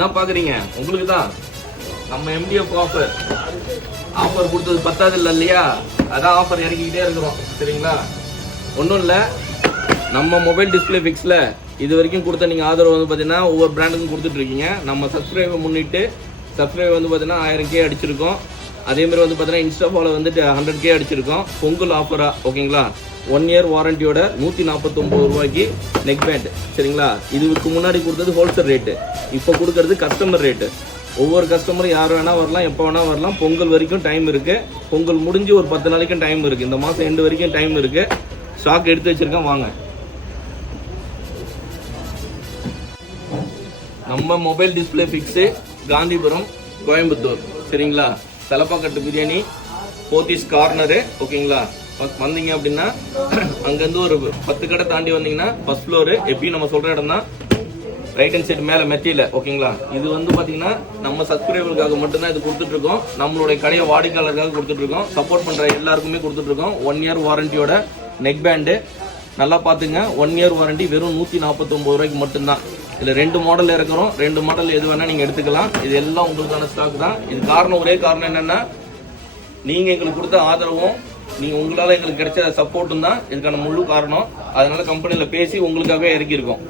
என்ன பாக்குறீங்க? உங்களுக்கு தான் நம்ம MDF ஆஃபர் கொடுத்தது பத்தாது இல்லையா? அதான் ஆஃபர் இறக்கிக்கிட்டே இருக்கிறோம். சரிங்களா? ஒன்றும் இல்லை, நம்ம மொபைல் டிஸ்பிளே ஃபிக்ஸில் இது வரைக்கும் கொடுத்த நீங்கள் ஆதரவு வந்து பார்த்தீங்கன்னா ஒவ்வொரு பிராண்டுக்கும் கொடுத்துட்ருக்கீங்க. நம்ம சப்ஸ்கிரைபை முன்னிட்டு சப்ஸ்கிரைப் வந்து பார்த்தீங்கன்னா 1000K அடிச்சிருக்கோம். அதேமாதிரி வந்து பார்த்தீங்கன்னா இன்ஸ்டா ஃபாலோ வந்துட்டு 100K அடிச்சிருக்கோம். பொங்கல் ஆஃபராக ஓகேங்களா? 1 இயர் வாரண்டியோட 149 ரூபாய்க்கு நெக் பேண்ட். சரிங்களா? இதுக்கு முன்னாடி கொடுத்தது ஹோல்சேல் ரேட்டு, இப்போ கொடுக்கறது கஸ்டமர் ரேட்டு. ஒவ்வொரு கஸ்டமரும் யார் வேணால் வரலாம், எப்போ வேணால் வரலாம். பொங்கல் வரைக்கும் டைம் இருக்குது. பொங்கல் முடிஞ்சு ஒரு 10 நாளைக்கும் டைம் இருக்குது. இந்த மாதம் எண்டு வரைக்கும் டைம் இருக்குது. ஸ்டாக் எடுத்து வச்சுருக்கேன், வாங்க. நம்ம mobile display fix Gandhipuram, Coimbatore. சரிங்களா? தலப்பாக்கட்டு பிரியாணி, போத்தீஸ் கார்னரு. ஓகேங்களா? வந்தீங்க அப்படின்னா அங்கேருந்து ஒரு 10 கடை தாண்டி வந்தீங்கன்னா ஃபர்ஸ்ட் ஃப்ளோரு. எப்பயும் நம்ம சொல்கிற இடம் தான், ரைட் ஹேண்ட் சைடு மேலே மெத்தியில். ஓகேங்களா? இது வந்து பார்த்தீங்கன்னா நம்ம சப்ஸ்கிரைபருக்காக மட்டும்தான் இது கொடுத்துட்ருக்கோம். நம்மளுடைய கடையை வாடிக்கையாளருக்காக கொடுத்துட்ருக்கோம். சப்போர்ட் பண்ணுற எல்லாருக்குமே கொடுத்துட்ருக்கோம். 1 இயர் வாரண்டியோட நெக் பேண்டு. நல்லா பார்த்துங்க, 1 இயர் வாரண்டி வெறும் 149 ரூபாய்க்கு மட்டும்தான். இதில் 2 மாடல் இருக்கிறோம். 2 மாடல் எது வேணால் நீங்கள் எடுத்துக்கலாம். இது எல்லாம் உங்களுக்கான ஸ்டாக் தான். இது காரணம், ஒரே காரணம் என்னென்னா நீங்கள் எங்களுக்கு கொடுத்த ஆதரவும் நீங்கள் உங்களால் எங்களுக்கு கிடைச்ச சப்போர்ட்டும் தான் இதுக்கான முழு காரணம். அதனால கம்பெனியில் பேசி உங்களுக்காகவே இறக்கியிருக்கோம்.